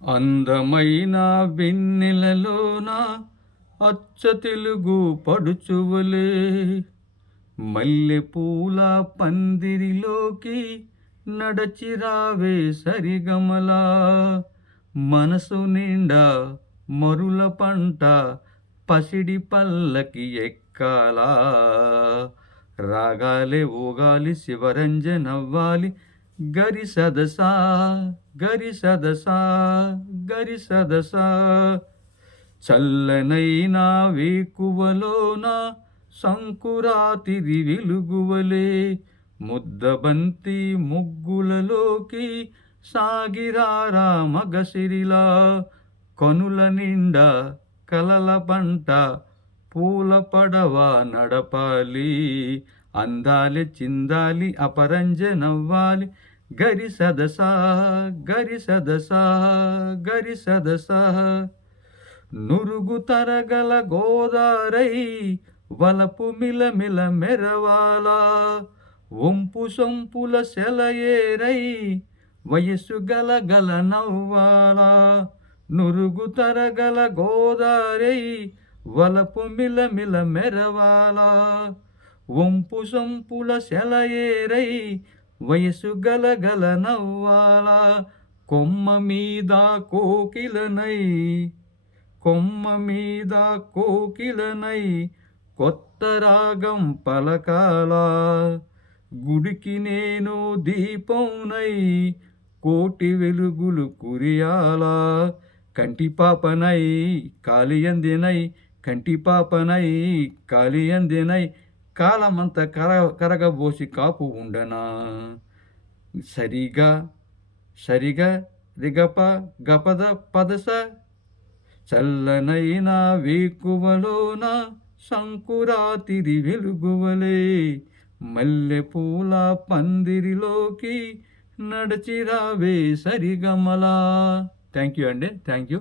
అందమైన వెన్నెలలోన అచ్చ తెలుగు పడుచువలే మల్లెపూల పందిరిలోకి నడచిరావే సరిగమలా మనసు నిండా మరుల పంట పసిడి పల్లకి ఎక్కాలా రాగాలే ఊగాలి శివరంజనవ్వాలి గరి సదసా గరి సదసా గరి సదసా చల్లనైన వేకువలోన సంకురాతిరి వెలుగువలే ముద్దబంతి ముగ్గులలోకి సాగిరారా మగసిరిలా కనుల నిండా కలల పంట పూల పడవ నడపాలి అందాలి చిందాలి అపరంజనవ్వాలి గరి సదసా గరి సదసా గరి సదసా నురుగు తరగల గోదారై వలపు మిలమిల మెరవాలా వంపు సొంపుల సెలయేరై వయస్సు గల నవ్వాలా నురుగు తరగల గోదారై వలపు మిలమిల మెరవాలా వంపు సొంపుల సెలయేరై వయసు గల నవ్వాలా కొమ్మ మీద కోకిలనై కొమ్మ మీద కోకిలనై కొత్త రాగం పలకాలా గుడికి నేను దీపంనై కోటి వెలుగులు కురియాలా కంటిపాపనై కాలియందినై కంటిపాపనై కాలియందినై కాలమంత కరగబోసి కాపు ఉండనా సరిగా సరిగా రిగప గపద పదస చల్లనైన వేకువలోన సంకురాతిరి వెలుగువలే మల్లెపూల పందిరిలోకి నడచిరావే సరిగమలా. థ్యాంక్ యూ అండి, థ్యాంక్ యూ.